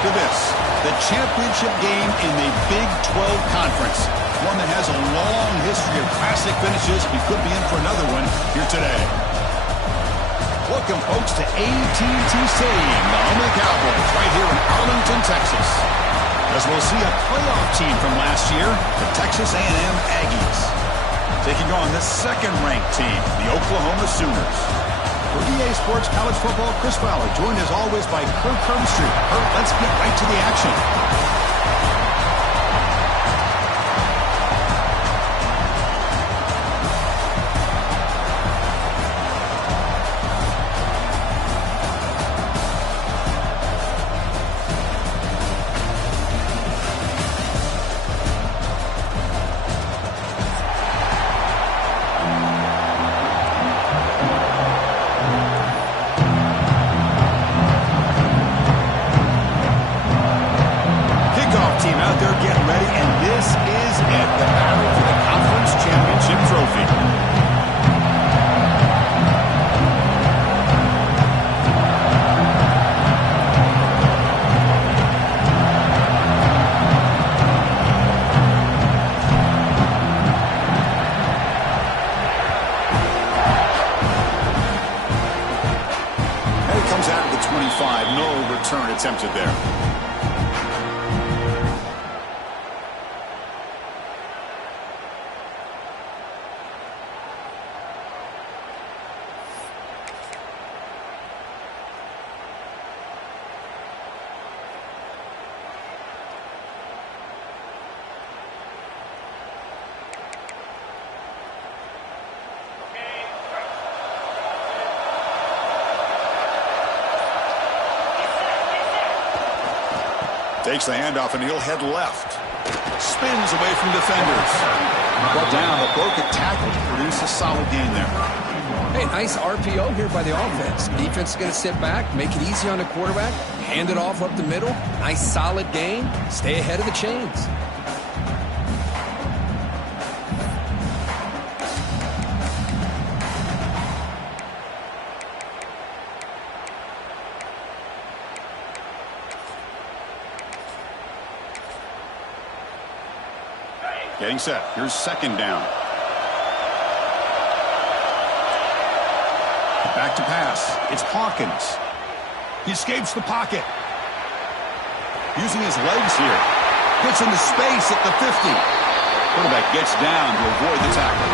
to this, the championship game in the Big 12 Conference. One that has a long history of classic finishes. We could be in for another one here today. Welcome, folks, to AT&T Stadium, the home of the Cowboys, right here in Arlington, Texas. As we'll see a playoff team from last year, the Texas A&M Aggies, taking on the second-ranked team, the Oklahoma Sooners. For EA Sports College Football, Chris Fowler, joined as always by Kirk Herbstreit. Kirk, let's get right to the action. Attempted there. Takes the handoff, and he'll head left. Spins away from defenders. Brought down, a broken tackle to produce a solid gain there. Hey, nice RPO here by the offense. Defense is going to sit back, make it easy on the quarterback, hand it off up the middle. Nice solid gain. Stay ahead of the chains. Getting set. Here's second down. Back to pass. It's Hawkins. He escapes the pocket. Using his legs here. Gets into space at the 50. Quarterback gets down to avoid the tackle.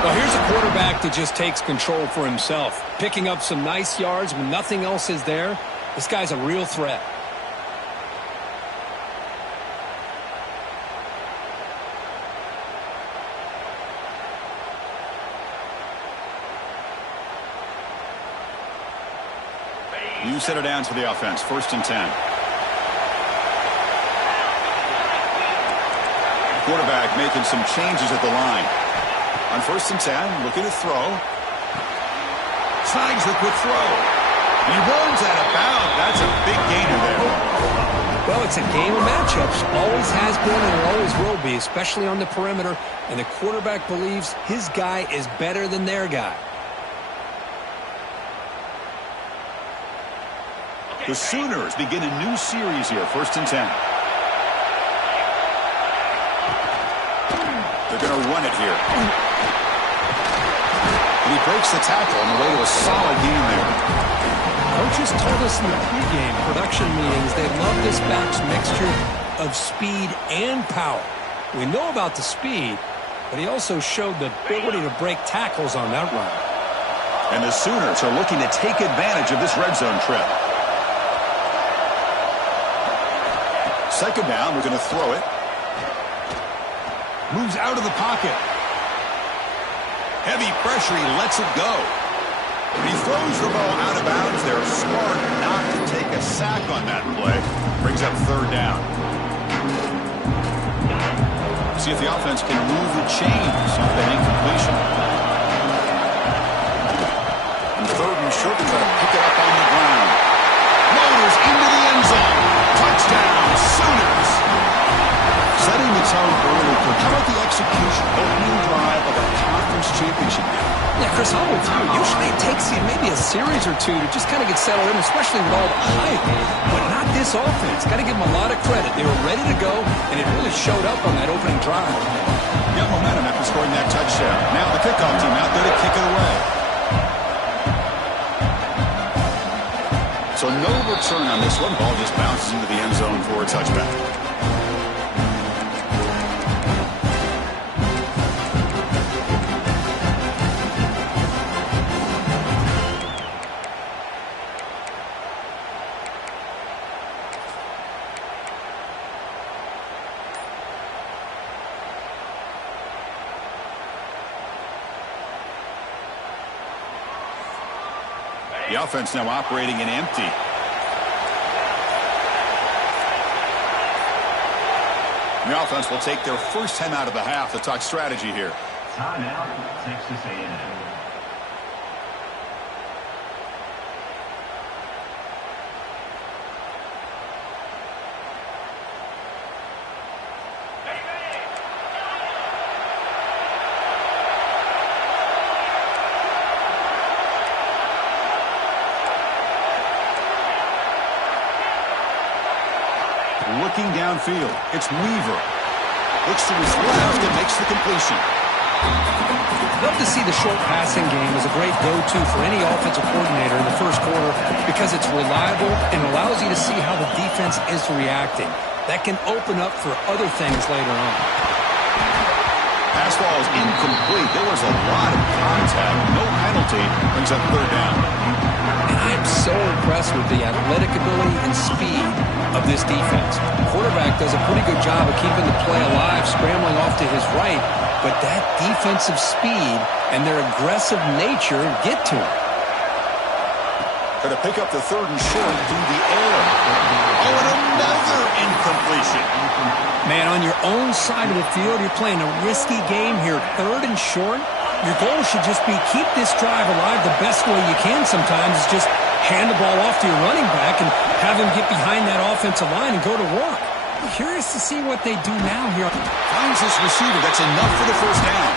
Well, here's a quarterback that just takes control for himself. Picking up some nice yards when nothing else is there. This guy's a real threat. You set it down to the offense. 1st and 10. Quarterback making some changes at the line. On 1st and 10, looking to throw. Snags the quick throw. He runs out of bounds. That's a big gainer there. Well, it's a game of matchups. Always has been and it always will be, especially on the perimeter. And the quarterback believes his guy is better than their guy. The Sooners begin a new series here, 1st and 10. They're going to run it here. And he breaks the tackle on the way to a solid gain there. Coaches told us in the pregame production meetings they love this back's mixture of speed and power. We know about the speed, but he also showed the ability to break tackles on that run. And the Sooners are looking to take advantage of this red zone trip. Second down, we're going to throw it. Moves out of the pocket. Heavy pressure, he lets it go. He throws the ball out of bounds. They're smart not to take a sack on that play. Brings up 3rd down. See if the offense can move the chains off that incompletion. And 3rd and short, to try to pick it up on the ground. Motors into the end zone. Touchdown, Sooners. Setting the tone early. How about the execution, opening drive of a conference championship game? Yeah, Chris, I'm with you. Usually it takes you maybe a series or two to just kind of get settled in, especially with all the hype. But not this offense. Got to give them a lot of credit. They were ready to go, and it really showed up on that opening drive. Got momentum after scoring that touchdown. Now the kickoff team out there to kick it away. So no return on this one. Ball just bounces into the end zone for a touchback. The offense now operating in empty. The offense will take their first time out of the half to talk strategy here. Timeout, Texas A&M. Looking downfield, it's Weaver. Looks to his left and makes the completion. Love to see the short passing game as a great go-to for any offensive coordinator in the first quarter because it's reliable and allows you to see how the defense is reacting. That can open up for other things later on. Pass ball is incomplete. There was a lot of contact. No penalty. Brings up third down. And I am so impressed with the athletic ability and speed of this defense. The quarterback does a pretty good job of keeping the play alive, scrambling off to his right, but that defensive speed and their aggressive nature get to him. Going to pick up the third and short through the air. Oh, and another incompletion. Man, on your own side of the field, you're playing a risky game here. Third and short. Your goal should just be keep this drive alive the best way you can sometimes is just hand the ball off to your running back and have him get behind that offensive line and go to work. Curious to see what they do now here. Finds this receiver. That's enough for the first down.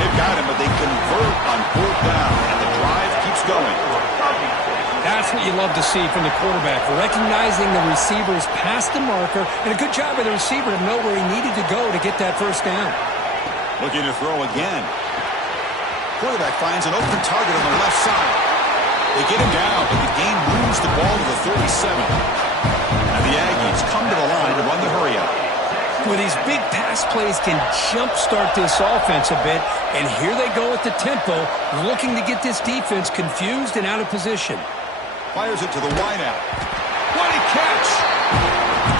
They've got him, but they convert on fourth down, and the drive keeps going. That's what you love to see from the quarterback, recognizing the receiver's past the marker, and a good job by the receiver to know where he needed to go to get that first down. Looking to throw again. Quarterback finds an open target on the left side. They get him down, but the game moves the ball to the 37. And the Aggies come to the line to run the hurry-up. With these big pass plays can jumpstart this offense a bit, and here they go at the tempo, looking to get this defense confused and out of position. Fires it to the wideout. What a catch!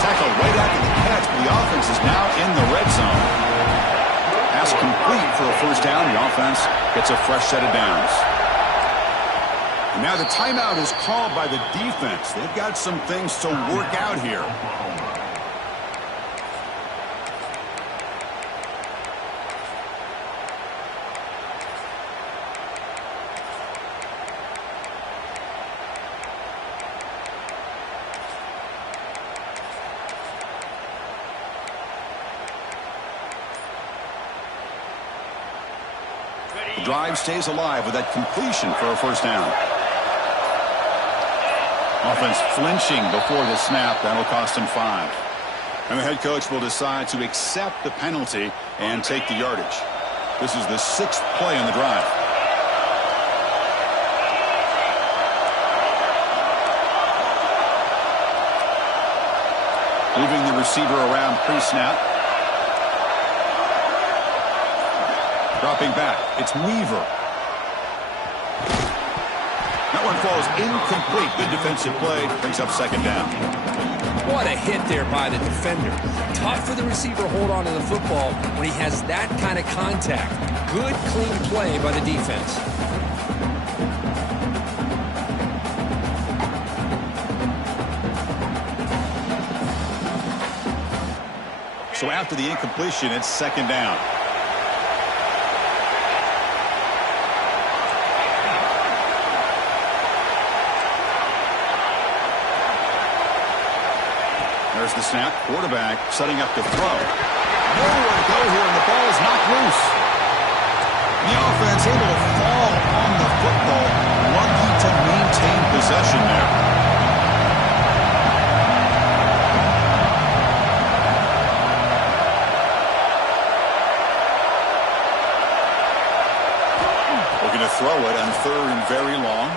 Tackle right after the catch, but the offense is now in the red zone. Pass complete for a first down. The offense gets a fresh set of downs. And now the timeout is called by the defense. They've got some things to work out here. The drive stays alive with that completion for a first down. Offense flinching before the snap. That'll cost him 5. And the head coach will decide to accept the penalty and take the yardage. This is the 6th play on the drive. Moving the receiver around pre-snap. Dropping back, it's Weaver. That one falls incomplete. Good defensive play. Brings up second down. What a hit there by the defender. Tough for the receiver to hold on to the football when he has that kind of contact. Good, clean play by the defense. So after the incompletion, it's second down. There's the snap. Quarterback setting up to throw. Nowhere to go here, and the ball is knocked loose. The offense able to fall on the football. Lucky to maintain possession there. Looking to throw it on 3rd and very long.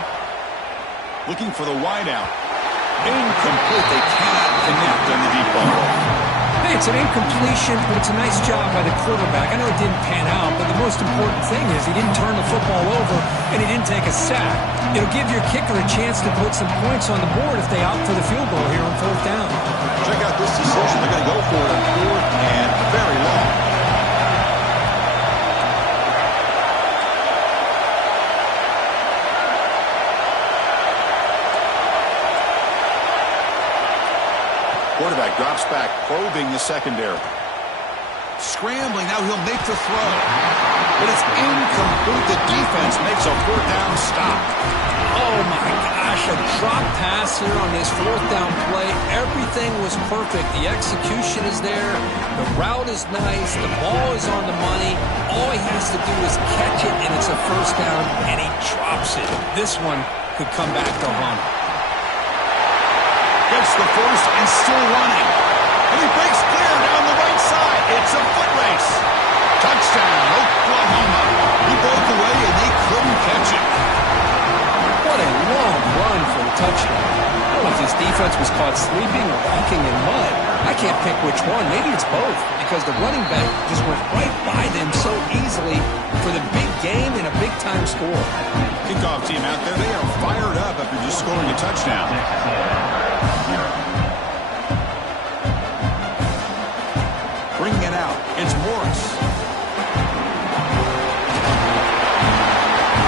Looking for the wideout. Incomplete. They cannot connect on the deep ball. Hey, it's an incompletion, but it's a nice job by the quarterback. I know it didn't pan out, but the most important thing is he didn't turn the football over and he didn't take a sack. It'll give your kicker a chance to put some points on the board if they opt for the field goal here on 4th down. Check out this decision. They're going to go for it on 4th and very long. Quarterback drops back, probing the secondary. Scrambling, now he'll make the throw. But it's incomplete. The defense makes a 4th down stop. Oh my gosh, a drop pass here on this 4th down play. Everything was perfect. The execution is there. The route is nice. The ball is on the money. All he has to do is catch it, and it's a 1st down, and he drops it. This one could come back to haunt him. Gets the first and still running. And he breaks clear down the right side. It's a foot race. Touchdown, Oklahoma. He broke away and they couldn't catch him. What a long run for a touchdown. I don't know if this defense was caught sleeping or walking in mud. I can't pick which one. Maybe it's both, because the running back just went right by them so easily for the big game and a big-time score. Kickoff team out there, they are fired up after just scoring a touchdown. Bringing it out, it's Morris.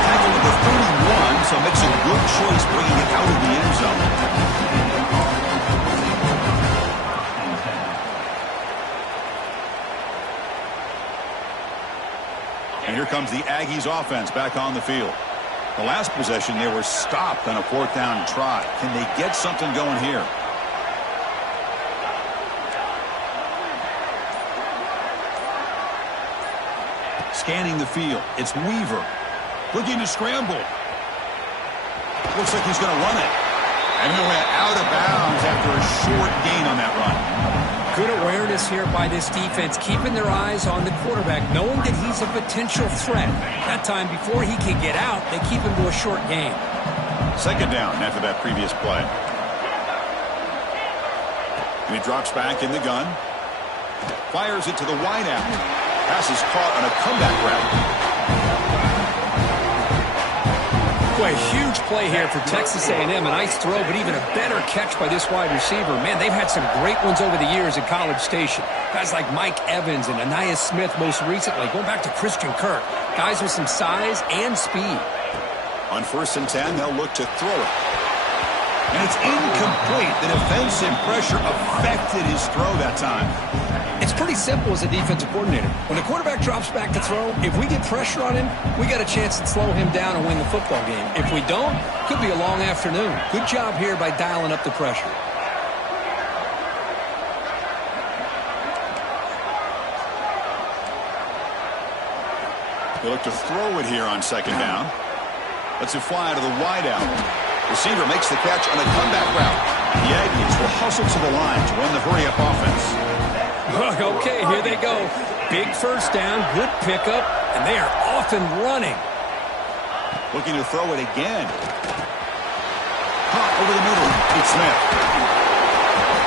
Tackle number 31, so makes a good choice bringing it out of the end zone. And here comes the Aggies offense back on the field. The last possession, they were stopped on a 4th down try. Can they get something going here? Scanning the field, it's Weaver. Looking to scramble. Looks like he's going to run it. And he went out of bounds after a short gain on that run. Good awareness here by this defense, keeping their eyes on the quarterback, knowing that he's a potential threat. That time, before he can get out, they keep him to a short gain. 2nd down after that previous play. And he drops back in the gun. Fires it to the wideout. Pass is caught on a comeback route. Boy, a huge play here for Texas A&M. A nice throw, but even a better catch by this wide receiver. Man, they've had some great ones over the years at College Station. Guys like Mike Evans and Anais Smith most recently. Going back to Christian Kirk. Guys with some size and speed. On 1st and 10, they'll look to throw it. And it's incomplete. The defensive pressure affected his throw that time. It's pretty simple as a defensive coordinator. When the quarterback drops back to throw, if we get pressure on him, we got a chance to slow him down and win the football game. If we don't, could be a long afternoon. Good job here by dialing up the pressure. They look to throw it here on 2nd down. Lets it fly to the wideout. Receiver makes the catch on a comeback route. The Aggies will hustle to the line to run the hurry-up offense. Okay, here they go. Big 1st down, good pickup, and they are off and running. Looking to throw it again. Caught over the middle. It's Smith.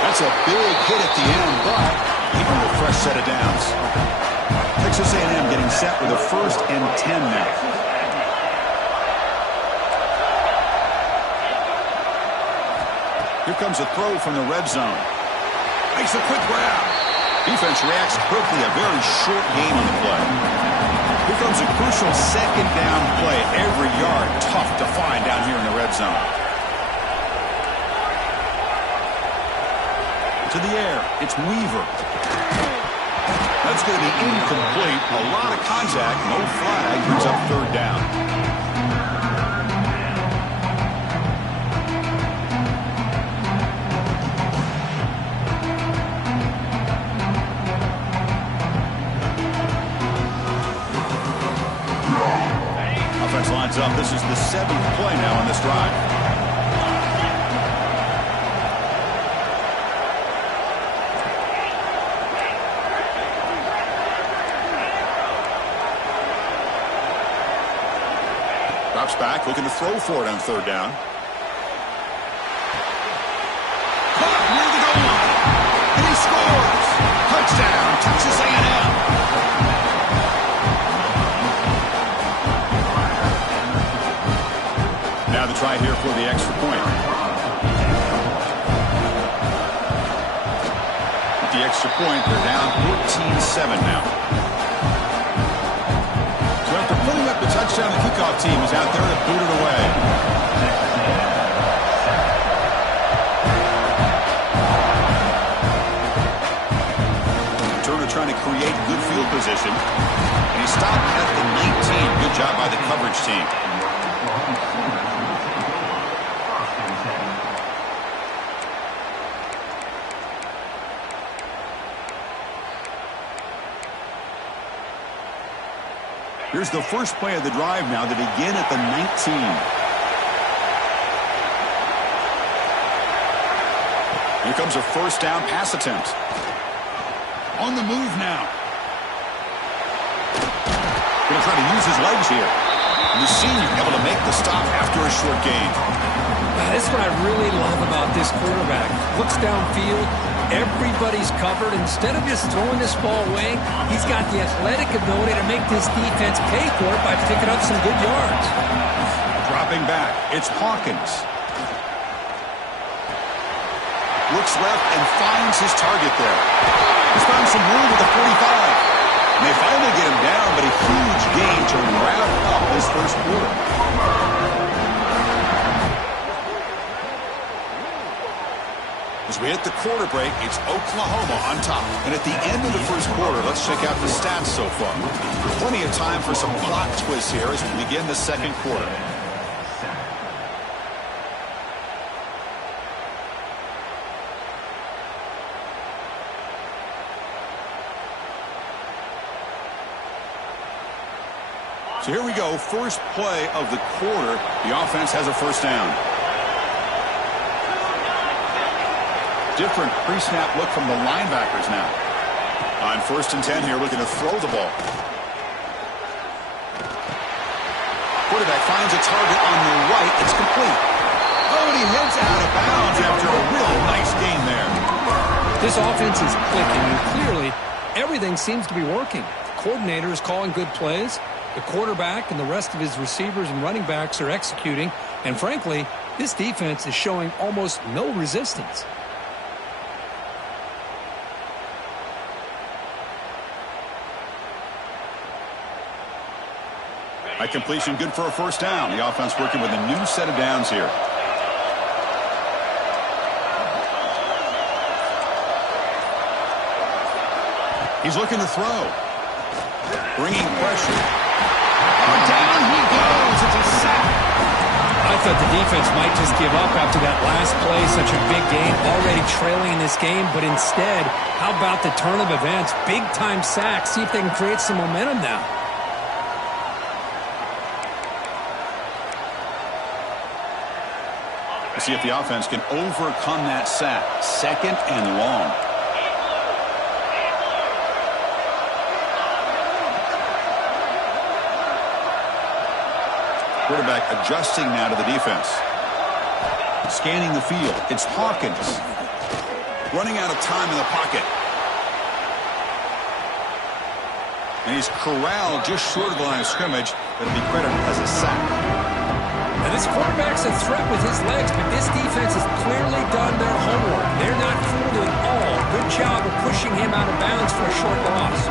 That's a big hit at the end, but even with a fresh set of downs. Texas A&M getting set with a 1st and 10 now. Here comes a throw from the red zone. Makes a quick grab. Defense reacts quickly. A very short gain on the play. Here comes a crucial 2nd down play. Every yard tough to find down here in the red zone. To the air. It's Weaver. That's going to be incomplete. A lot of contact. No flag. Brings up 3rd down. Lines up himself. This is the 7th play now on this drive. Drops back, looking to throw for it on 3rd down. Caught near the goal line. And he scores. Touchdown, Texas A&M. Now the try here for the extra point. With the extra point, they're down 14-7 now. So after putting up the touchdown, the kickoff team is out there to boot it away. Turner trying to create good field position. And he stopped at the 19. Good job by the coverage team. Here's the first play of the drive now to begin at the 19. Here comes a 1st down pass attempt. On the move now. Going to try to use his legs here. And the senior able to make the stop after a short gain. That's what I really love about this quarterback. Looks downfield. Everybody's covered. Instead of just throwing this ball away, he's got the athletic ability to make this defense pay for it by picking up some good yards. Dropping back, it's Hawkins. Looks left and finds his target there. He's found some room with the 45. And they finally get him down, but a huge gain to wrap up this first quarter. As we hit the quarter break, it's Oklahoma on top. And at the end of the first quarter, let's check out the stats so far. Plenty of time for some plot twists here as we begin the second quarter. So here we go, first play of the quarter. The offense has a 1st down. Different pre-snap look from the linebackers now. On 1st and 10 here, looking to throw the ball. Quarterback finds a target on the right. It's complete. Oh, and he heads out of bounds after a real nice gain there. This offense is clicking, and clearly everything seems to be working. The coordinator is calling good plays. The quarterback and the rest of his receivers and running backs are executing. And frankly, this defense is showing almost no resistance. By completion, good for a 1st down. The offense working with a new set of downs here. He's looking to throw. Bringing pressure. Oh, down he goes. It's a sack. I thought the defense might just give up after that last play, such a big game, already trailing in this game. But instead, how about the turn of events? Big-time sack. See if they can create some momentum now. We'll see if the offense can overcome that sack. 2nd and long. Quarterback adjusting now to the defense. Scanning the field. It's Hawkins. Running out of time in the pocket. And he's corralled just short of the line of scrimmage. That'll be credited as a sack. Now this quarterback's a threat with his legs, but this defense has clearly done their homework. They're not fooled at all. Good job of pushing him out of bounds for a short loss.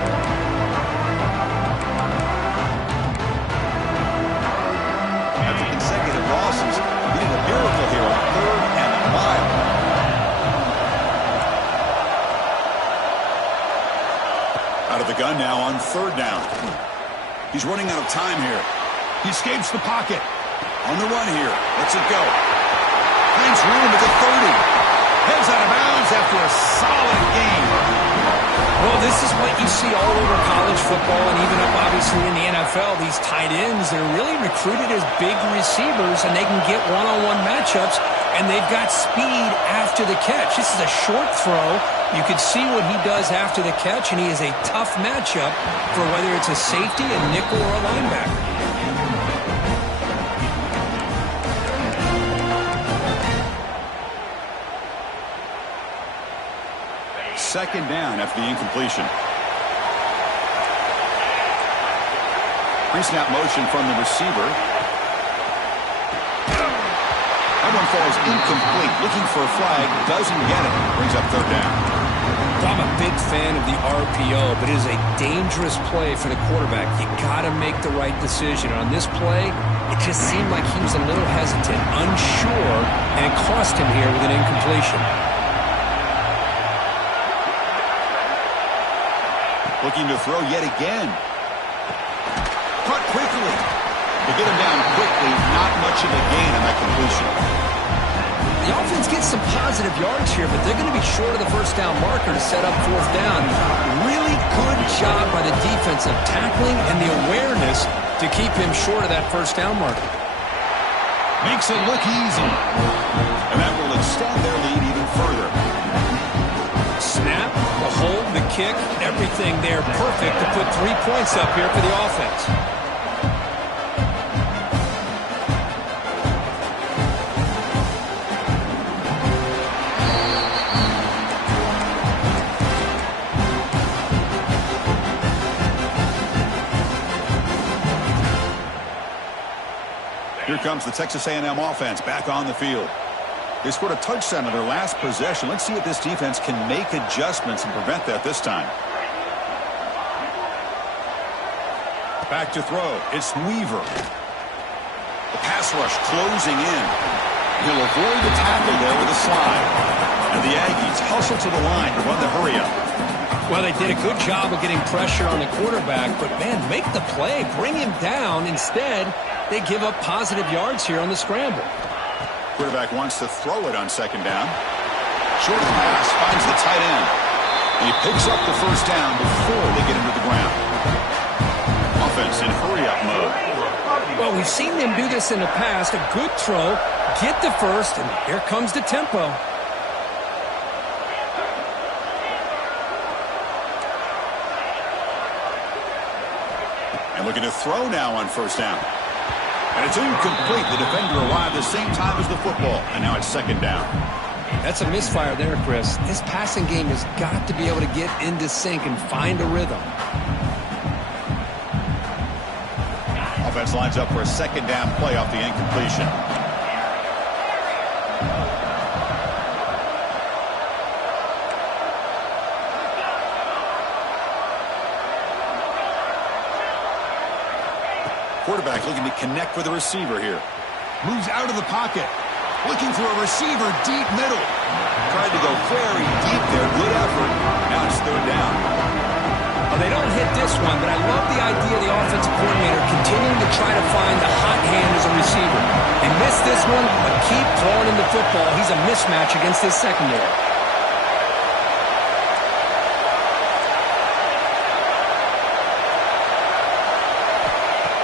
Losses, needing a miracle here on 3rd and a mile. Out of the gun now on 3rd down. He's running out of time here. He escapes the pocket. On the run here. Lets it go. Finds room at the 30. Heads out of bounds after a solid game. Well, this is what you see all over college football and even up obviously in the NFL. These tight ends, they're really recruited as big receivers, and they can get one-on-one matchups, and they've got speed after the catch. This is a short throw. You can see what he does after the catch, and he is a tough matchup for whether it's a safety, a nickel, or a linebacker. Second down after the incompletion. Pre-snap motion from the receiver. That one falls incomplete. Looking for a flag. Doesn't get it. Brings up third down. I'm a big fan of the RPO, but it is a dangerous play for the quarterback. You got to make the right decision. On this play, it just seemed like he was a little hesitant, unsure, and it cost him here with an incompletion. Looking to throw yet again. Caught quickly. They get him down quickly. Not much of a gain on that completion. The offense gets some positive yards here, but they're going to be short of the first down marker to set up fourth down. Really good job by the defense of tackling and the awareness to keep him short of that first down marker. Makes it look easy. And that will extend their lead even further. Snap, the hold, the kick, everything there perfect to put 3 points up here for the offense. Here comes the Texas A&M offense back on the field. They scored a touchdown on their last possession. Let's see if this defense can make adjustments and prevent that this time. Back to throw. It's Weaver. The pass rush closing in. He'll avoid the tackle there with a slide. And the Aggies hustle to the line to run the hurry up. Well, they did a good job of getting pressure on the quarterback, but, man, make the play. Bring him down. Instead, they give up positive yards here on the scramble. Quarterback wants to throw it on second down. Short pass finds the tight end. And he picks up the first down before they get him to the ground. Offense in hurry-up mode. Well, we've seen them do this in the past. A good throw, get the first, and here comes the tempo. And looking to throw now on first down. And it's incomplete. The defender arrived the same time as the football. And now it's second down. That's a misfire there, Chris. This passing game has got to be able to get into sync and find a rhythm. Offense lines up for a second down play off the incompletion. Quarterback looking to connect with the receiver here. Moves out of the pocket. Looking for a receiver deep middle. Tried to go very deep there. Good effort. Now it's third down. Well, they don't hit this one, but I love the idea of the offensive coordinator continuing to try to find the hot hand as a receiver. They missed this one, but keep throwing him the football. He's a mismatch against this secondary.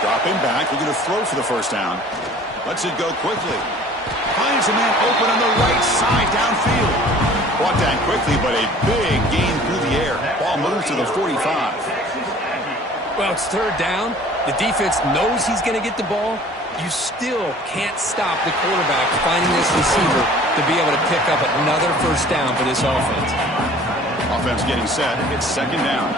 Dropping back, looking to throw for the first down. Lets it go quickly. Finds a man open on the right side downfield. Brought down quickly, but a big gain through the air. Ball moves to the 45. Well, it's third down. The defense knows he's going to get the ball. You still can't stop the quarterback finding this receiver to be able to pick up another first down for this offense. Offense getting set. It's second down.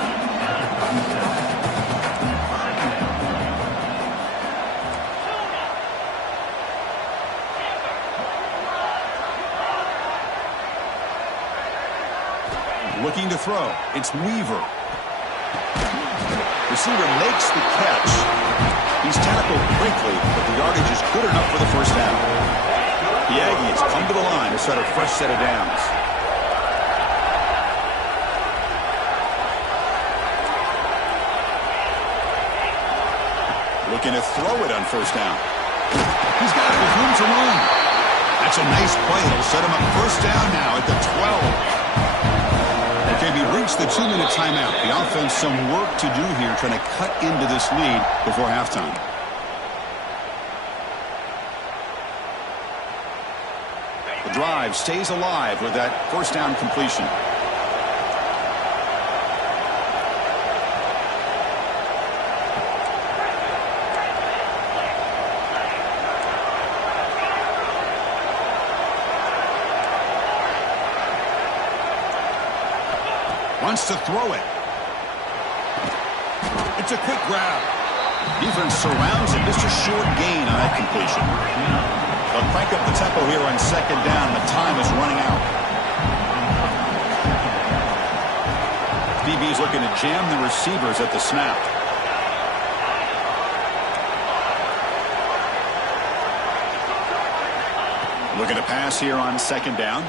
Looking to throw. It's Weaver. Receiver makes the catch. He's tackled quickly, but the yardage is good enough for the first down. The Aggies come to the line to set a fresh set of downs. Looking to throw it on first down. He's got it with room to run. That's a nice play. It'll set him up first down now at the 12. Can be reached takes the 2-minute timeout. The offense some work to do here trying to cut into this lead before halftime. The drive stays alive with that first down completion. Wants to throw it. It's a quick grab. Defense surrounds it. Just a short gain on that completion. They'll crank up the tempo here on second down. The time is running out. DB's looking to jam the receivers at the snap. Looking to pass here on second down.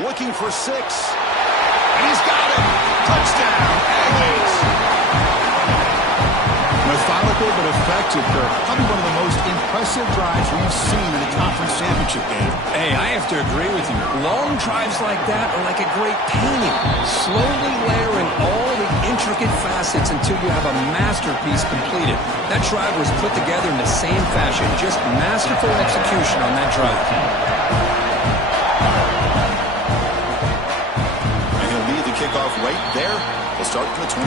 Looking for 6. And he's got it. Touchdown, Aggies. Methodical but effective, Kirk. Probably one of the most impressive drives we've seen in a conference championship game. Hey, I have to agree with you. Long drives like that are like a great painting. Slowly layering all the intricate facets until you have a masterpiece completed. That drive was put together in the same fashion. Just masterful execution on that drive. Kickoff right there. We'll start from the 25.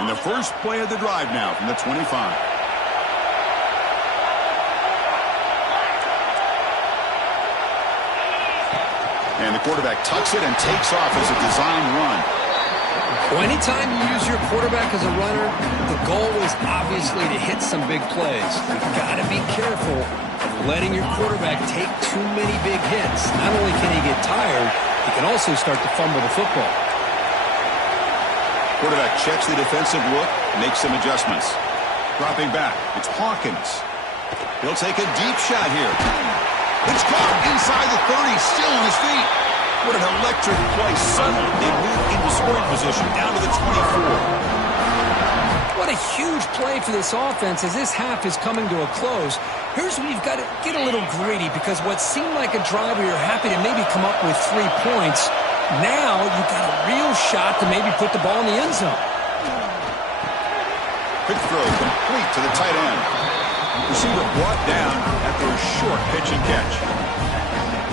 And the first play of the drive now from the 25. And the quarterback tucks it and takes off as a design run. Well, anytime you use your quarterback as a runner, the goal is obviously to hit some big plays. You've got to be careful of letting your quarterback take too many big hits. Not only can he get tired, he can also start to fumble the football. Quarterback checks the defensive look, makes some adjustments. Dropping back, it's Hawkins. He'll take a deep shot here. It's caught inside the 30, still on his feet. What an electric play. Suddenly, they move into scoring position, down to the 24. What a huge play for this offense as this half is coming to a close. Here's where you've got to get a little greedy because what seemed like a drive where you're happy to maybe come up with 3 points, now you've got a real shot to maybe put the ball in the end zone. Quick throw, complete to the tight end. Receiver brought down after a short pitch and catch.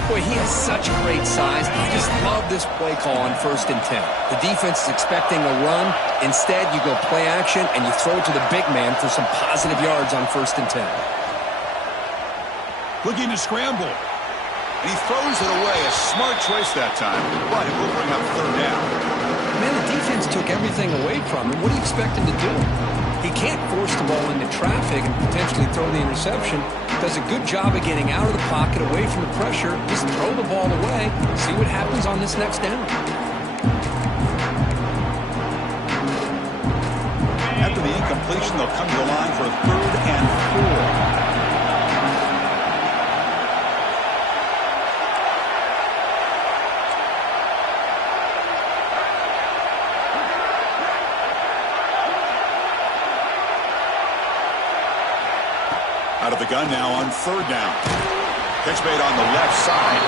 Boy, he has such great size. I just love this play call on 1st and 10. The defense is expecting a run. Instead, you go play action, and you throw it to the big man for some positive yards on 1st and 10. Looking to scramble. And he throws it away. A smart choice that time, but it will bring up 3rd down. Man, the defense took everything away from him. What do you expect him to do? He can't force the ball into traffic and potentially throw the interception. Does a good job of getting out of the pocket, away from the pressure. Just throw the ball away. See what happens on this next down. After the incompletion, they'll come to the line for 3rd and 4. Out of the gun now on 3rd down. Catch made on the left side.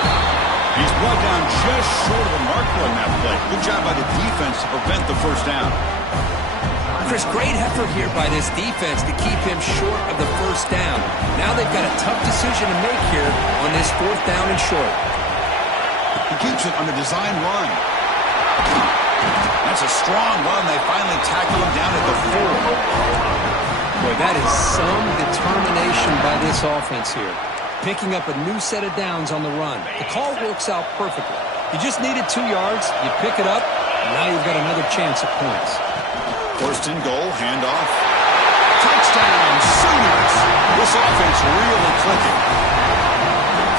He's brought down just short of the marker on that play. Good job by the defense to prevent the 1st down. Chris, great effort here by this defense to keep him short of the 1st down. Now they've got a tough decision to make here on this 4th down and short. He keeps it on the design run. That's a strong run. They finally tackle him down at the 4. Boy, that is some determination by this offense here. Picking up a new set of downs on the run. The call works out perfectly. You just needed 2 yards, you pick it up, and now you've got another chance at points. 1st and goal, handoff. Touchdown, Sooners! This offense really clicking.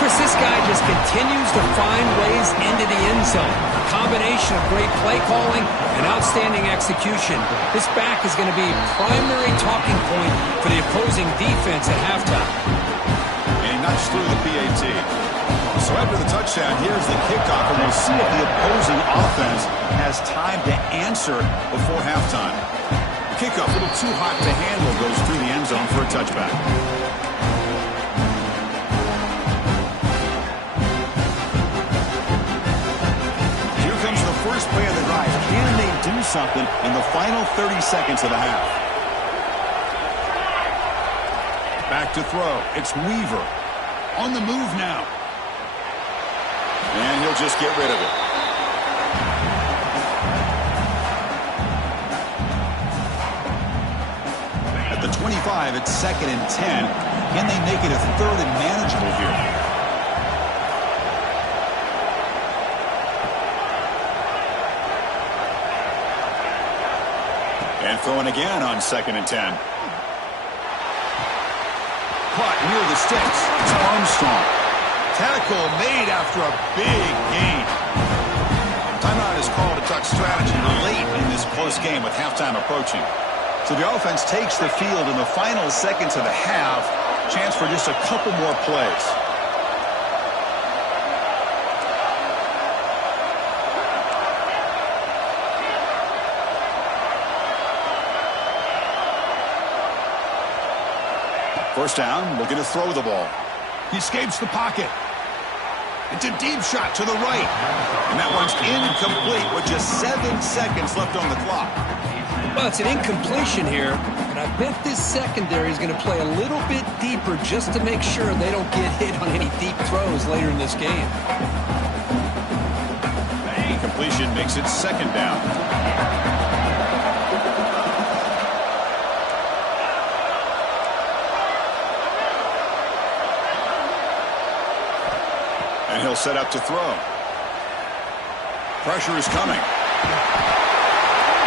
Chris, this guy just continues to find ways into the end zone. A combination of great play calling and outstanding execution. This back is going to be a primary talking point for the opposing defense at halftime. And he knocks through the PAT. So after the touchdown, here's the kickoff, and we'll see if the opposing offense has time to answer before halftime. kickoff, a little too hot to handle, goes through the end zone for a touchback. Here comes the first play of the drive. Can they do something in the final 30 seconds of the half? Back to throw. It's Weaver. On the move now. And he'll just get rid of it. At the 25, it's 2nd and 10. Can they make it a 3rd and manageable here? And throwing again on 2nd and 10. Caught near the sticks. It's Armstrong. Tackle made after a big gain. Timeout is called to talk strategy late in this close game with halftime approaching. So the offense takes the field in the final seconds of the half. Chance for just a couple more plays. First down, looking to throw the ball. He escapes the pocket. It's a deep shot to the right. And that one's incomplete with just 7 seconds left on the clock. Well, it's an incompletion here, but I bet this secondary is going to play a little bit deeper just to make sure they don't get hit on any deep throws later in this game. Incompletion makes it 2nd down. And he'll set up to throw. Pressure is coming.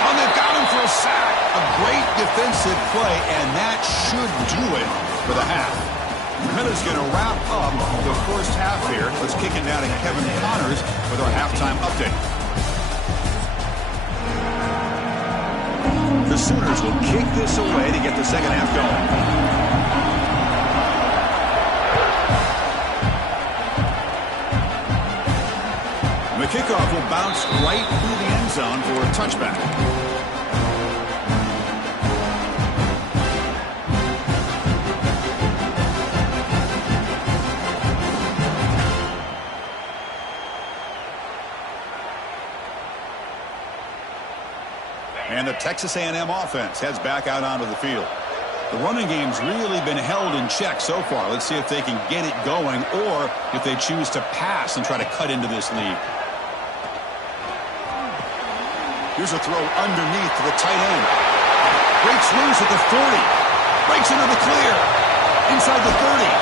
Oh, they've got him for a sack. A great defensive play, and that should do it for the half. Miller's going to wrap up the first half here. Let's kick it now to Kevin Connors with our halftime update. The Sooners will kick this away to get the second half going. The kickoff will bounce right through the end zone for a touchback. And the Texas A&M offense heads back out onto the field. The running game's really been held in check so far. Let's see if they can get it going or if they choose to pass and try to cut into this lead. Here's a throw underneath to the tight end. Breaks loose at the 40. Breaks into the clear. Inside the 30.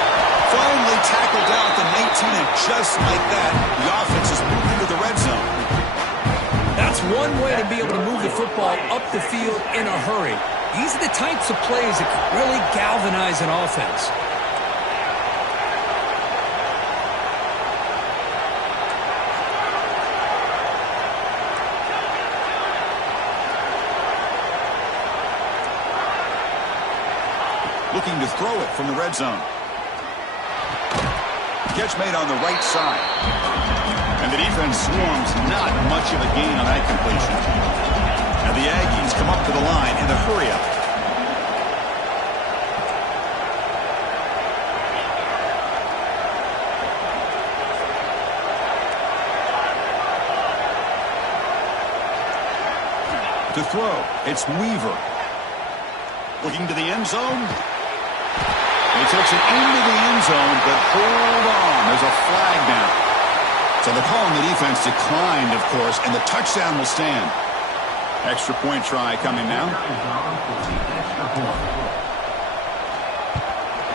Finally tackled down at the 19, and just like that, the offense has moved into the red zone. That's one way to be able to move the football up the field in a hurry. These are the types of plays that can really galvanize an offense. Looking to throw it from the red zone. Catch made on the right side. And the defense swarms, not much of a gain on that completion. And the Aggies come up to the line in the hurry-up. To throw, it's Weaver. Looking to the end zone. He takes it into the end zone, but hold on. There's a flag down. So the call on the defense declined, of course, and the touchdown will stand. Extra point try coming now.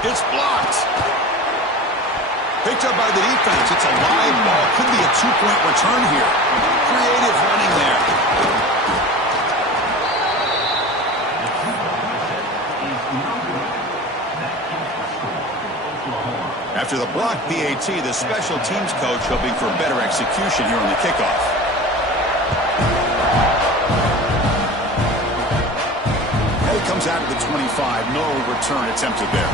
It's blocked. Picked up by the defense. It's a live ball. Could be a 2-point return here. Creative running there. After the block PAT, the special teams coach hoping for better execution here on the kickoff. And it comes out of the 25. No return attempted there.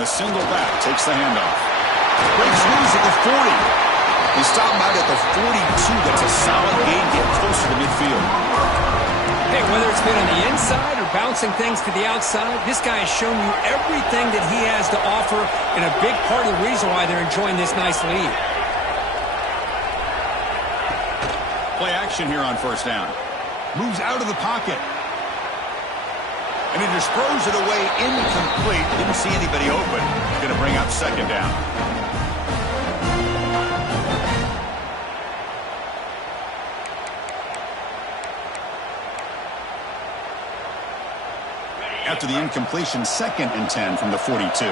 And the single back takes the handoff. Breaks loose at the 40. He stopped out at the 42. That's a solid gain, getting closer to midfield. Hey, whether it's been on the inside or bouncing things to the outside, this guy has shown you everything that he has to offer, and a big part of the reason why they're enjoying this nice lead. Play action here on first down. Moves out of the pocket. And he just throws it away incomplete. Didn't see anybody open. Going to bring up second down. After the incompletion, 2nd and 10 from the 42.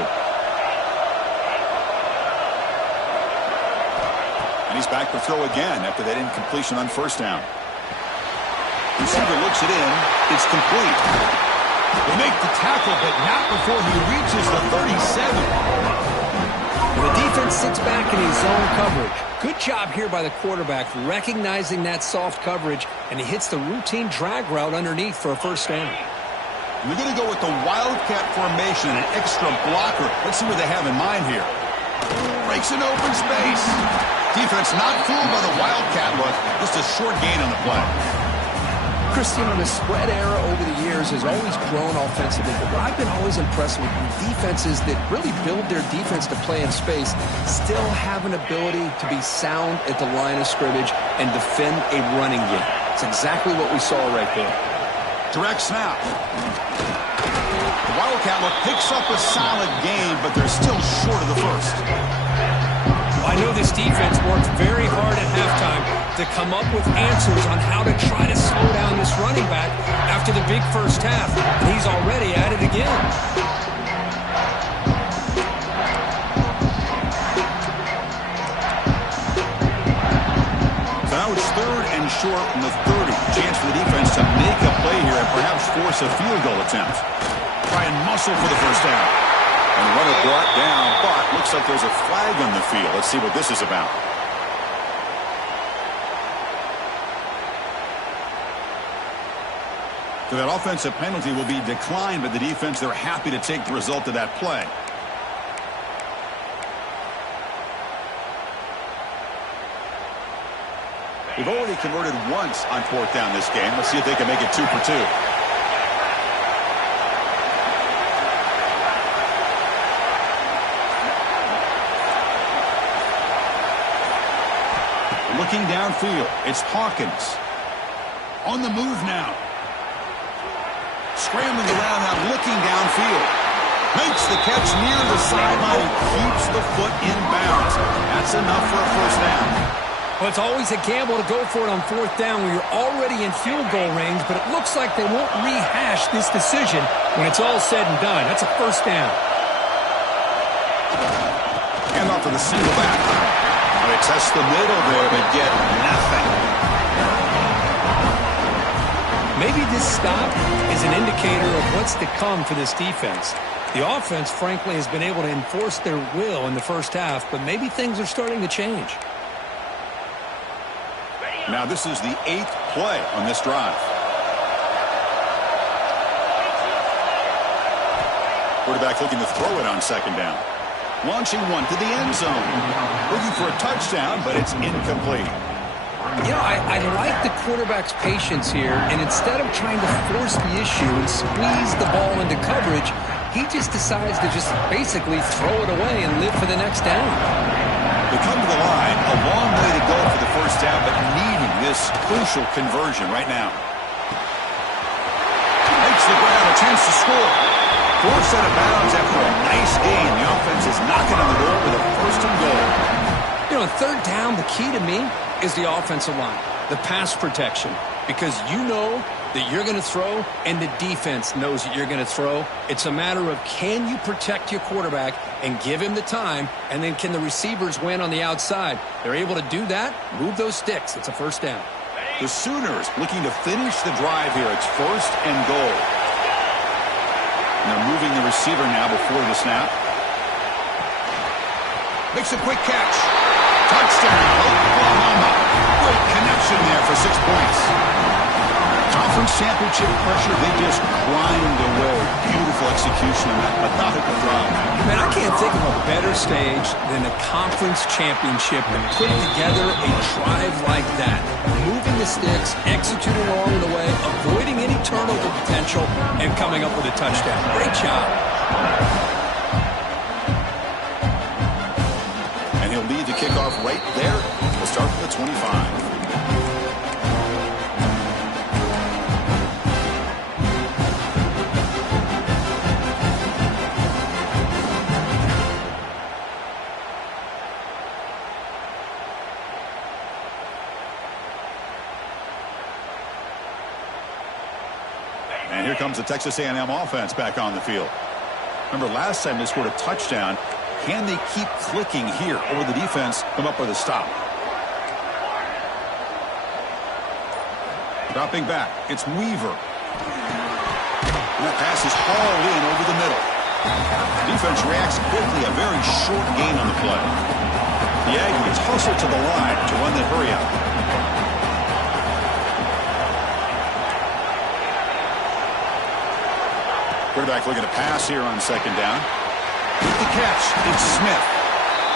And he's back to throw again after that incompletion on first down. Receiver looks it in. It's complete. They make the tackle, but not before he reaches the 37. The defense sits back in his zone coverage. Good job here by the quarterback recognizing that soft coverage, and he hits the routine drag route underneath for a first down. We're going to go with the Wildcat formation, an extra blocker. Let's see what they have in mind here. Breaks an open space. Defense not fooled by the Wildcat look. Just a short gain on the play. Christian, the spread era over the years has always grown offensively, but what I've been always impressed with defenses that really build their defense to play in space still have an ability to be sound at the line of scrimmage and defend a running game. It's exactly what we saw right there. Direct snap. The Wildcat look picks up a solid gain, but they're still short of the first. I know this defense worked very hard at halftime to come up with answers on how to try to slow down this running back after the big first half. And he's already at it again. So now it's 3rd and short from the 30. Chance for the defense to make a play here and perhaps force a field goal attempt. Try and muscle for the first down. And the runner brought down, but looks like there's a flag on the field. Let's see what this is about. So that offensive penalty will be declined by the defense. They're happy to take the result of that play. They've already converted once on 4th down this game. Let's see if they can make it 2 for 2. Looking downfield, it's Hawkins. On the move now. Scrambling around now, looking downfield. Makes the catch near the sideline and keeps the foot in bounds. That's enough for a first down. Well, it's always a gamble to go for it on 4th down when you're already in field goal range, but it looks like they won't rehash this decision when it's all said and done. That's a first down. Hand off to the single back. They test the middle there, but get nothing. Maybe this stop is an indicator of what's to come for this defense. The offense, frankly, has been able to enforce their will in the first half, but maybe things are starting to change. Now this is the 8th play on this drive. Quarterback looking to throw it on 2nd down. Launching one to the end zone. Looking for a touchdown, but it's incomplete. You know, I like the quarterback's patience here, and instead of trying to force the issue and squeeze the ball into coverage, he just decides to just basically throw it away and live for the next down. They come to the line, a long way to go for the first down, but needing this crucial conversion right now. Makes the grab, a chance to score. Forced out of bounds after a nice gain. The offense is knocking on the door with a 1st and goal. You know, on 3rd down, the key to me is the offensive line, the pass protection, because you know that you're going to throw and the defense knows that you're going to throw. It's a matter of can you protect your quarterback and give him the time, and then can the receivers win on the outside? They're able to do that, move those sticks. It's a first down. The Sooners looking to finish the drive here. It's 1st and goal. And they're moving the receiver now before the snap. Makes a quick catch. Touchdown, Oklahoma. Great connection there for 6 points. Conference championship pressure, they just grind away. Beautiful execution on that methodical drive. Man, I can't think of a better stage than the conference championship to put together a drive like that. Moving the sticks, executing along the way, avoiding any turnover potential, and coming up with a touchdown. Great job. And he'll lead the kickoff right there. We'll start from the 25. And here comes the Texas A&M offense back on the field. Remember, last time they scored a touchdown. Can they keep clicking here, or will the defense come up with a stop? Dropping back, it's Weaver. And that pass is hauled in over the middle. Defense reacts quickly, a very short gain on the play. The Aggies hustle to the line to run the hurry out. Quarterback looking to pass here on second down. With the catch, it's Smith.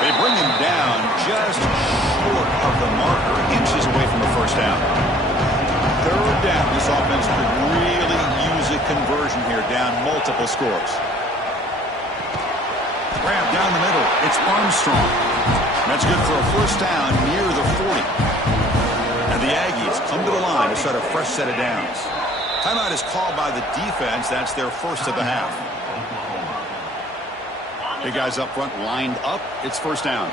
They bring him down just short of the marker, inches away from a first down. Third down, this offense could really use a conversion here, down multiple scores. Grab down the middle, it's Armstrong. That's good for a first down near the 40. And the Aggies come to the line to start a fresh set of downs. Timeout is called by the defense. That's their first of the half. Big guys up front lined up. It's first down.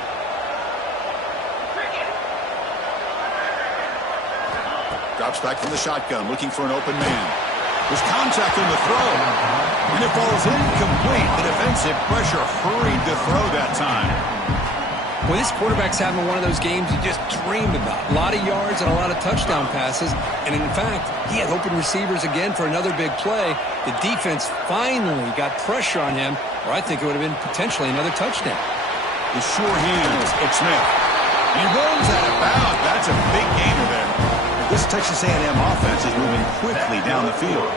Drops back from the shotgun, looking for an open man. There's contact on the throw. And it falls incomplete. The defensive pressure hurried the throw that time. Well, this quarterback's having one of those games you just dreamed about. A lot of yards and a lot of touchdown passes. And in fact, he had open receivers again for another big play. The defense finally got pressure on him, or I think it would have been potentially another touchdown. The sure hands, it's Smith. He runs out of bounds. That's a big gainer there. This Texas A&M offense is moving quickly down the field.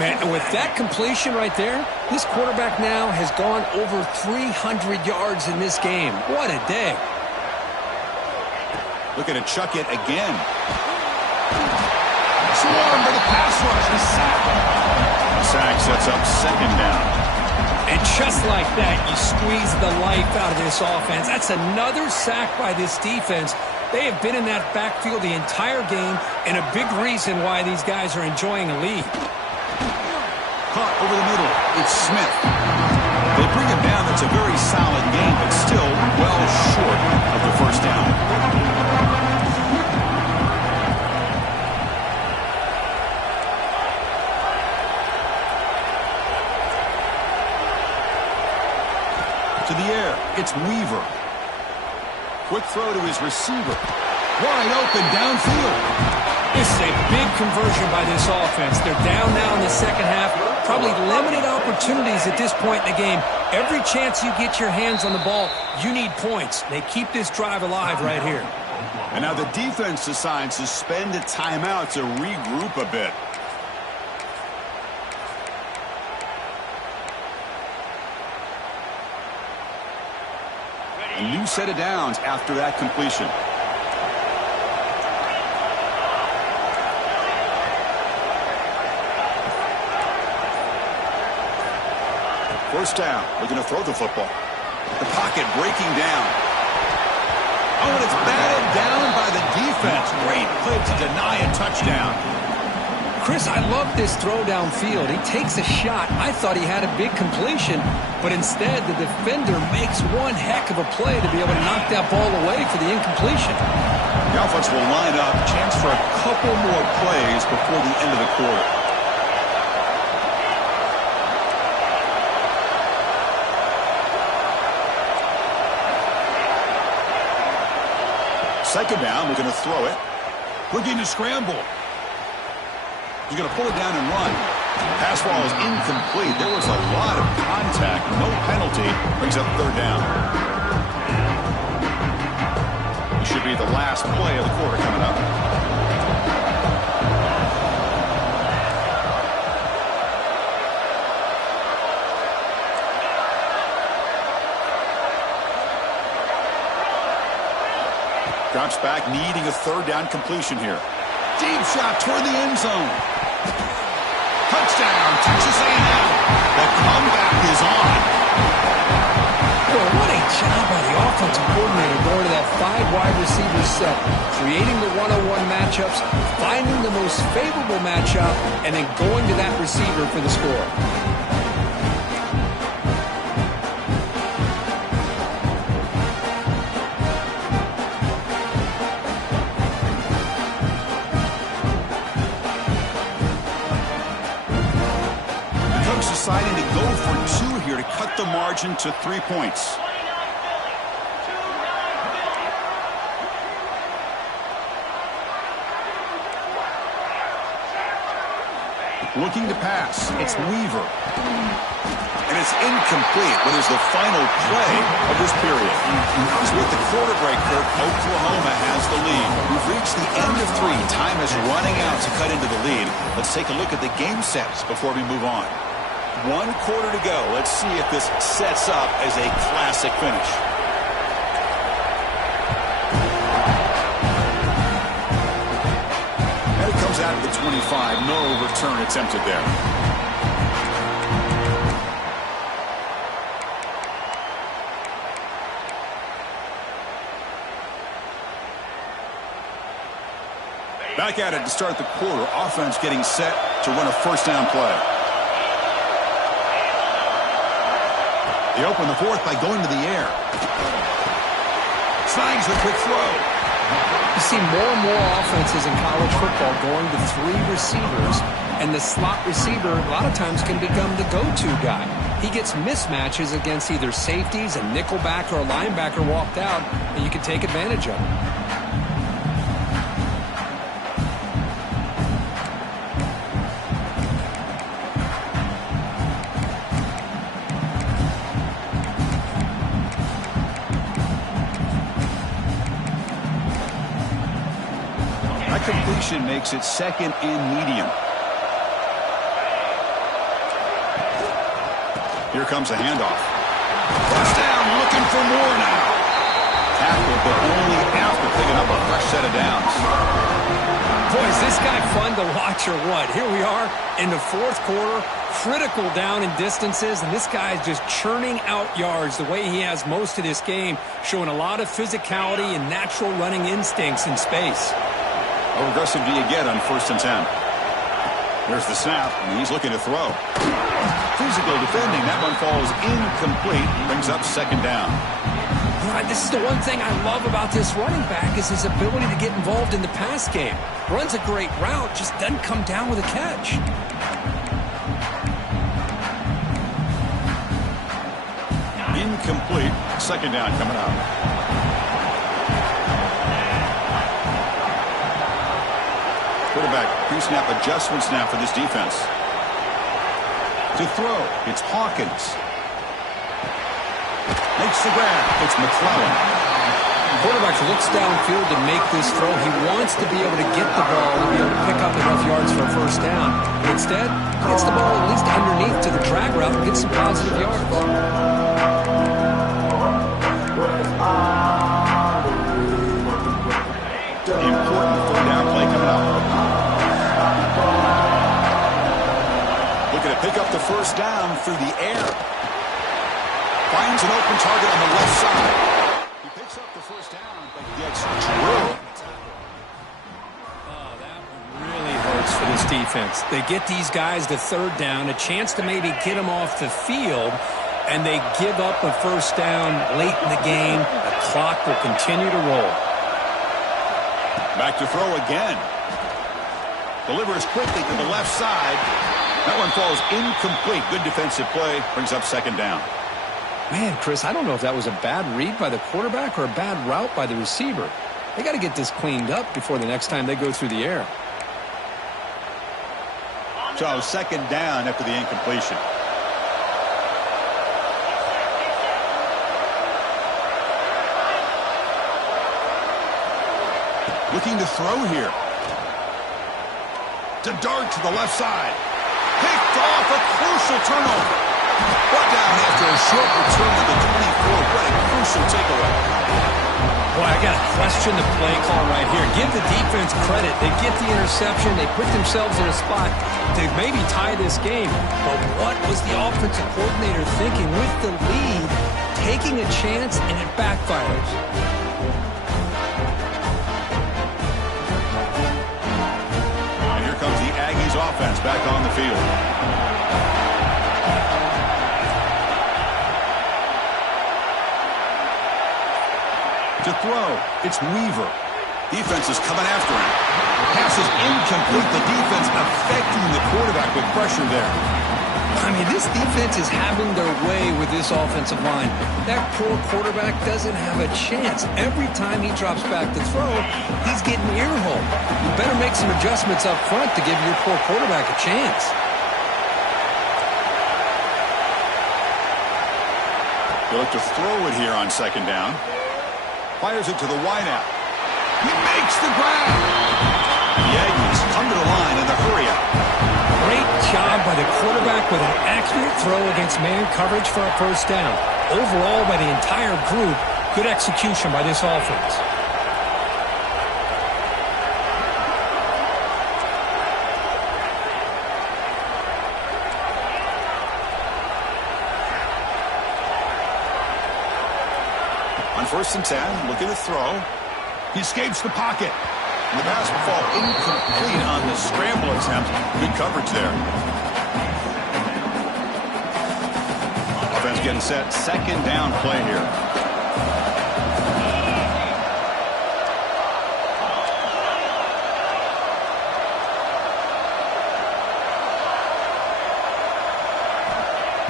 Man, and with that completion right there, this quarterback now has gone over 300 yards in this game. What a day. Looking to chuck it again. Swarmed by the pass rush. The sack. The sack sets up second down. And just like that, you squeeze the life out of this offense. That's another sack by this defense. They have been in that backfield the entire game, and a big reason why these guys are enjoying a lead. Caught over the middle. It's Smith. They bring him down. That's a very solid game, but still well short of the first down. To the air, it's Weaver. Quick throw to his receiver. Wide open downfield. This is a big conversion by this offense. They're down now in the second half. Probably limited opportunities at this point in the game. Every chance you get your hands on the ball, you need points. They keep this drive alive right here. And now the defense decides to spend a timeout to regroup a bit. A new set of downs after that completion. First down, looking to throw the football. The pocket breaking down. Oh, and it's batted down by the defense. Great play to deny a touchdown. Chris, I love this throw downfield. He takes a shot. I thought he had a big completion, but instead the defender makes one heck of a play to be able to knock that ball away for the incompletion. The offense will line up. Chance for a couple more plays before the end of the quarter. Second down, we're going to throw it. Looking to scramble. He's going to pull it down and run. Pass ball is incomplete. There was a lot of contact. No penalty. Brings up third down. It should be the last play of the quarter coming up. Drops back, needing a third down completion here. Deep shot toward the end zone. Touchdown, Texas A&M. The comeback is on. Well, what a job by the offensive coordinator going to that 5 wide receiver set, creating the one-on-one matchups, finding the most favorable matchup, and then going to that receiver for the score. Deciding to go for 2 here to cut the margin to 3 points. Looking to pass. It's Weaver. And it's incomplete, but is the final play of this period. So with the quarter break, Kirk, Oklahoma has the lead. We've reached the end of 3. Time is running out to cut into the lead. Let's take a look at the game sets before we move on. 1 quarter to go. Let's see if this sets up as a classic finish. And it comes out of the 25. No return attempted there. Back at it to start the quarter. Offense getting set to run a first down play. They open the 4th by going to the air. Snags the quick throw. You see more and more offenses in college football going to 3 receivers, and the slot receiver a lot of times can become the go-to guy. He gets mismatches against either safeties, a nickelback, or a linebacker walked out, and you can take advantage of it. Completion makes it 2nd and medium. Here comes a handoff. First down, looking for more now. Tackled, but only after picking up a fresh set of downs. Boy, is this guy fun to watch or what? Here we are in the 4th quarter, critical down and distances, and this guy is just churning out yards the way he has most of this game, showing a lot of physicality and natural running instincts in space. How aggressive do you get on 1st and 10? There's the snap, and he's looking to throw. Physical defending. That one falls incomplete. Brings up 2nd down. This is the one thing I love about this running back is his ability to get involved in the pass game. Runs a great route, just doesn't come down with a catch. Incomplete. 2nd down coming up. Quarterback pre-snap adjustment snap for this defense. To throw, it's Hawkins. Makes the grab. It's McClellan. The quarterback looks downfield to make this throw. He wants to be able to get the ball and be able to pick up enough yards for a first down. But instead, he gets the ball at least underneath to the drag route and gets some positive yards. Important 3rd down play coming up. Looking to pick up the first down through the air. Finds an open target on the left side. He picks up the first down, but gets drilled. Oh, that one really hurts for this defense. They get these guys to 3rd down, a chance to maybe get them off the field, and they give up a first down late in the game. The clock will continue to roll. Back to throw again. Delivers quickly to the left side. That one falls incomplete. Good defensive play. Brings up 2nd down. Man, Chris, I don't know if that was a bad read by the quarterback or a bad route by the receiver. They got to get this cleaned up before the next time they go through the air. So 2nd down after the incompletion. Looking to throw here. To dart to the left side. Picked off, a crucial turnover. Brought down after a short return to the 24. What a crucial takeaway. Boy, I got to question the play call right here. Give the defense credit. They get the interception. They put themselves in a spot to maybe tie this game. But what was the offensive coordinator thinking with the lead, taking a chance, and it backfires? And here comes the Aggies offense back on the field. To throw, it's Weaver. Defense is coming after him. Pass is incomplete. The defense affecting the quarterback with pressure there. I mean, this defense is having their way with this offensive line. That poor quarterback doesn't have a chance. Every time he drops back to throw, he's getting earholed. You better make some adjustments up front to give your poor quarterback a chance. They look to throw it here on second down. Fires it to the wideout. He makes the grab. The Aggies come to the line in the hurry up. Great job by the quarterback with an accurate throw against man coverage for a first down. Overall, by the entire group, good execution by this offense. On 1st and 10, looking to throw. He escapes the pocket. And the pass will fall incomplete on the scramble attempt. Good coverage there. Offense getting set. Second down play here.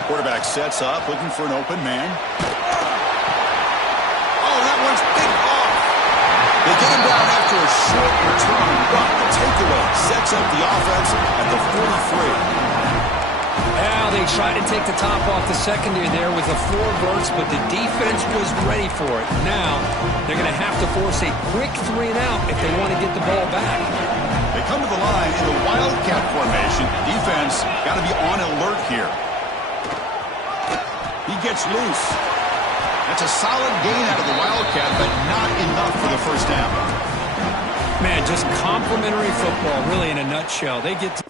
Quarterback sets up, looking for an open man. They get him down after a short return, but the takeaway sets up the offense at the 43. Well, they tried to take the top off the secondary there with the 4 verts, but the defense was ready for it. Now, they're going to have to force a quick 3 and out if they want to get the ball back. They come to the line in the Wildcat formation. Defense got to be on alert here. He gets loose. That's a solid gain out of the Wildcat, but not enough for the first down. Man, just complimentary football, really, in a nutshell. They get to...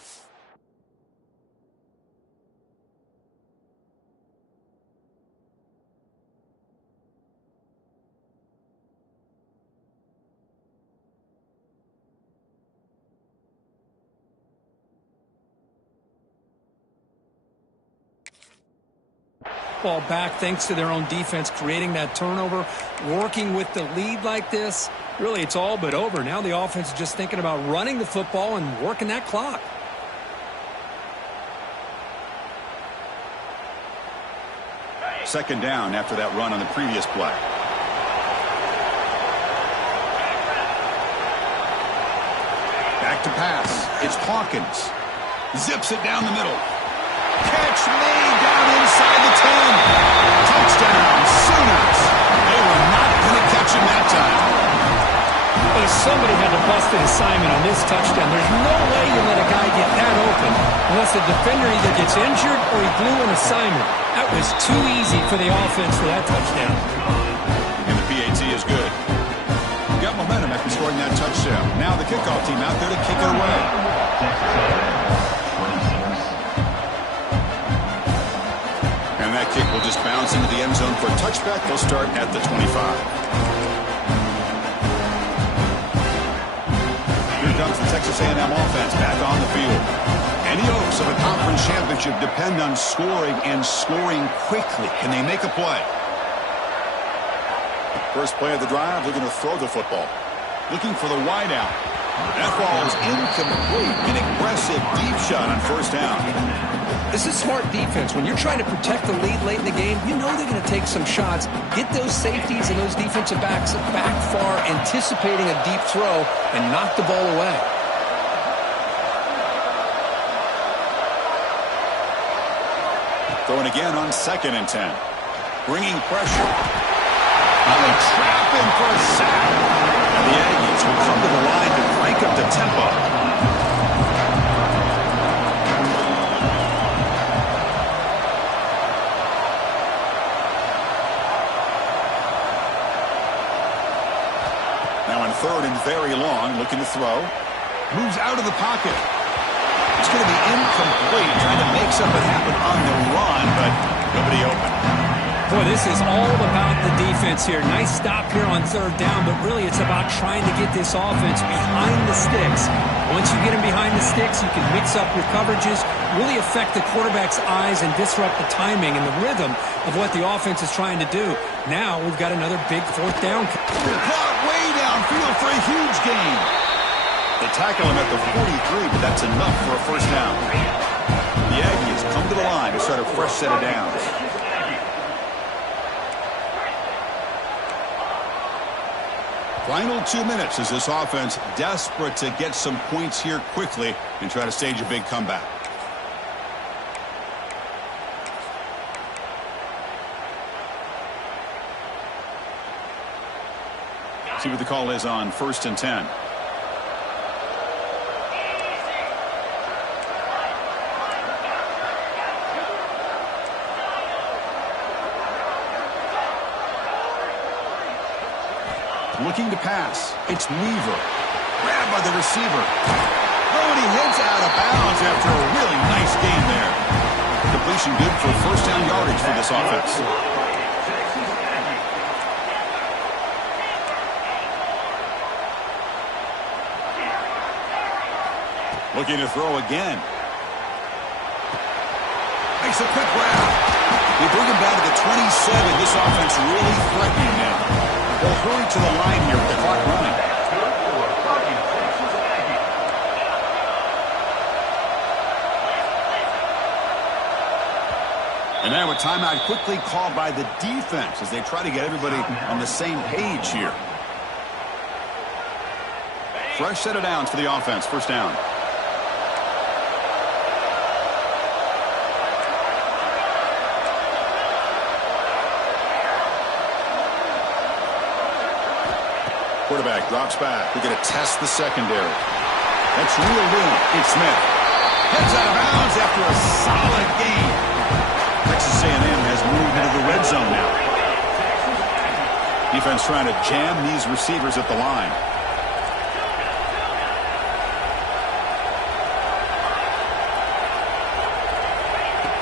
ball back thanks to their own defense, creating that turnover, working with the lead like this. Really, it's all but over. Now the offense is just thinking about running the football and working that clock. Second down after that run on the previous play. Back to pass. It's Hawkins. Zips it down the middle. Catch made down inside the 10. Touchdown, Sooners. They were not going to catch him that time. Well, somebody had to bust an assignment on this touchdown. There's no way you let a guy get that open unless the defender either gets injured or he blew an assignment. That was too easy for the offense for that touchdown. And the PAT is good. Got momentum after scoring that touchdown. Now the kickoff team out there to kick it away. And that kick will just bounce into the end zone for a touchback. They'll start at the 25. Here comes the Texas A&M offense back on the field. Any hopes of a conference championship depend on scoring and scoring quickly. Can they make a play? First play of the drive, they're going to throw the football. Looking for the wideout. That ball is incomplete. An aggressive deep shot on first down. This is smart defense. When you're trying to protect the lead late in the game, you know they're going to take some shots, get those safeties and those defensive backs back far, anticipating a deep throw, and knock the ball away. Throwing again on 2nd and 10. Bringing pressure. And they trap him for a sack. And the Aggies will come to the line to crank up the tempo. very long, looking to throw. Moves out of the pocket. It's going to be incomplete, trying to make something happen on the run, but nobody open. Boy, this is all about the defense here. Nice stop here on third down, but really it's about trying to get this offense behind the sticks. Once you get them behind the sticks, you can mix up your coverages, really affect the quarterback's eyes and disrupt the timing and the rhythm of what the offense is trying to do. Now we've got another big fourth down. Caught way downfield for a huge gain. They tackle him at the 43, but that's enough for a first down. The Aggies come to the line to start a fresh set of downs. Final 2 minutes as this offense desperate to get some points here quickly and try to stage a big comeback. See what the call is on 1st and 10. Looking to pass. It's Weaver. Grabbed by the receiver. Oh, and he heads out of bounds after a really nice gain there. Completion good for first down yardage for this offense. Looking to throw again. Makes a quick grab. We bring him down to the 27. This offense really threatening now. They'll hurry to the line here with the clock running. And now a timeout quickly called by the defense as they try to get everybody on the same page here. Fresh set of downs for the offense. First down. Quarterback drops back. We're going to test the secondary. That's reeled in. It's Smith. Heads out of bounds after a solid game. Texas A&M has moved into the red zone now. Defense trying to jam these receivers at the line.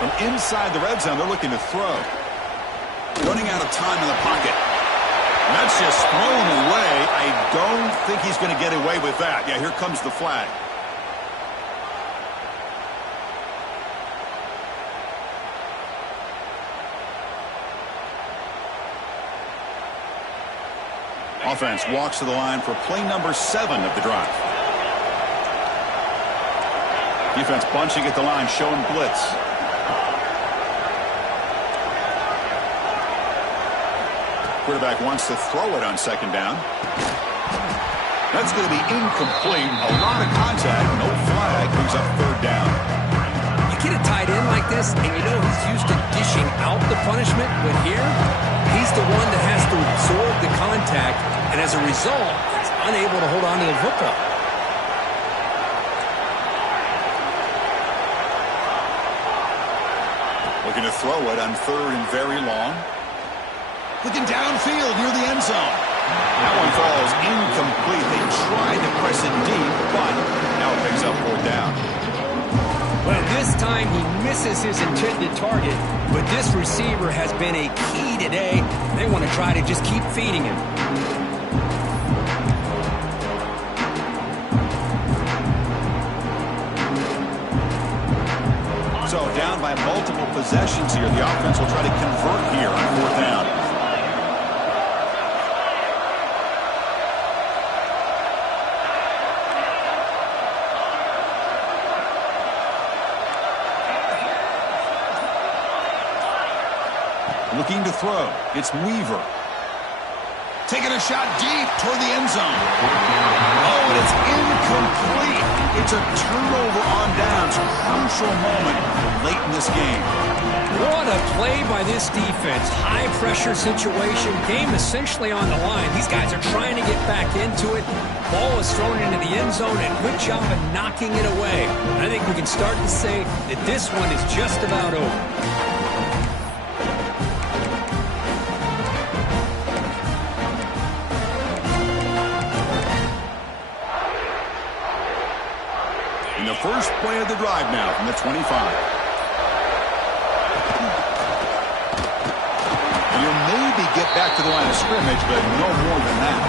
From inside the red zone, they're looking to throw. Running out of time in the pocket. That's just thrown away. I don't think he's going to get away with that. Yeah, here comes the flag. Offense walks to the line for play number 7 of the drive. Defense bunching at the line, showing blitz. Quarterback wants to throw it on second down. That's going to be incomplete. A lot of contact. No flag. Brings up third down. You get a tight end like this, and you know he's used to dishing out the punishment, but here, he's the one that has to absorb the contact, and as a result, he's unable to hold on to the football. Looking to throw it on third and very long. Looking downfield near the end zone. That one falls incomplete. They tried to press it deep, but now it picks up fourth down. Well, this time he misses his intended target, but this receiver has been a key today. They want to try to just keep feeding him. So down by multiple possessions here. The offense will try to convert here on fourth down. Looking to throw. It's Weaver. Taking a shot deep toward the end zone. Oh, and it's incomplete. It's a turnover on downs. Crucial moment late in this game. What a play by this defense. High pressure situation. Game essentially on the line. These guys are trying to get back into it. Ball is thrown into the end zone, and good job of knocking it away. I think we can start to say that this one is just about over. first play of the drive now from the 25. You'll maybe get back to the line of scrimmage, but no more than that.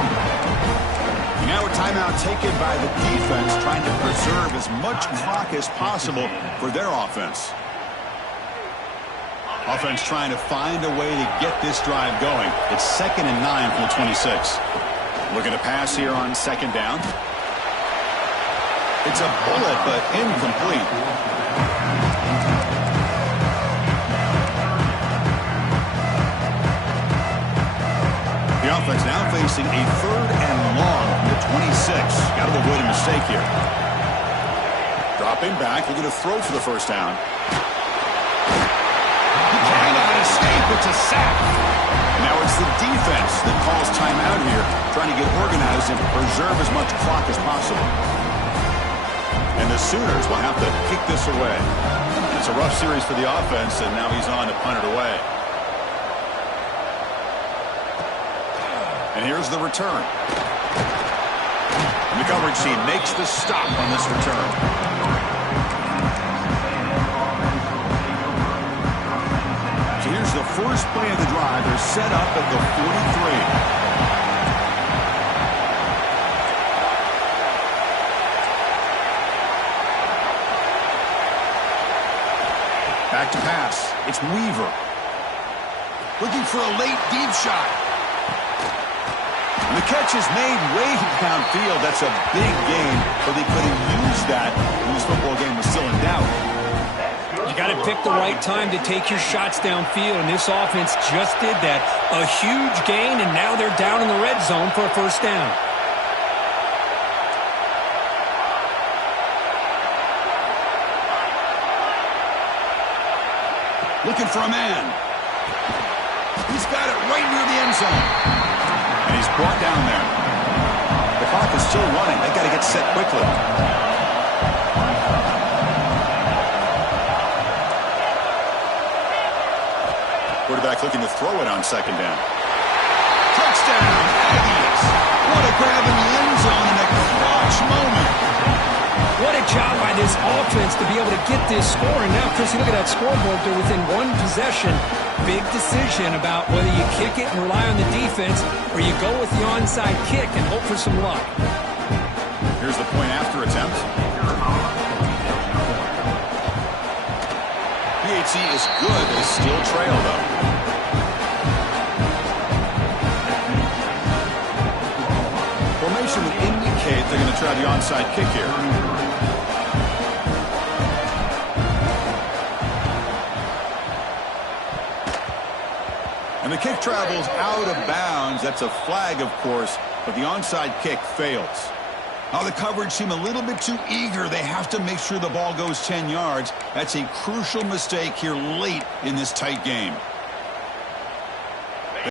Now a timeout taken by the defense, trying to preserve as much clock as possible for their offense. Offense trying to find a way to get this drive going. It's 2nd and 9 from the 26. Looking to pass here on 2nd down. It's a bullet, but incomplete. The offense now facing a 3rd and long from the 26. Got to avoid a mistake here. Dropping back, looking to throw for the first down. He cannot escape. It's a sack. And now it's the defense that calls timeout here, trying to get organized and preserve as much clock as possible. And the Sooners will have to kick this away. It's a rough series for the offense, and now he's on to punt it away. And here's the return. And the coverage team makes the stop on this return. So here's the first play of the drive. They're set up at the 43. Back to pass. It's Weaver. Looking for a late deep shot. And the catch is made way downfield. That's a big gain, but they couldn't use that when this football game was still in doubt. You got to pick the right time to take your shots downfield, and this offense just did that. A huge gain, and now they're down in the red zone for a first down. Looking for a man. He's got it right near the end zone. And he's brought down there. The clock is still running. They got to get set quickly. Quarterback looking to throw it on 2nd down. Touchdown, Aggies. What a grab in the end zone in a clutch moment. What a job by this offense to be able to get this score. And now, Chris, you look at that scoreboard. They're within one possession. Big decision about whether you kick it and rely on the defense or you go with the onside kick and hope for some luck. Here's the point after attempt. PAT is good. They still trail, though. Formation would indicate they're going to try the onside kick here. And the kick travels out of bounds. That's a flag, of course, but the onside kick fails. Now the coverage seem a little bit too eager. They have to make sure the ball goes 10 yards. That's a crucial mistake here late in this tight game.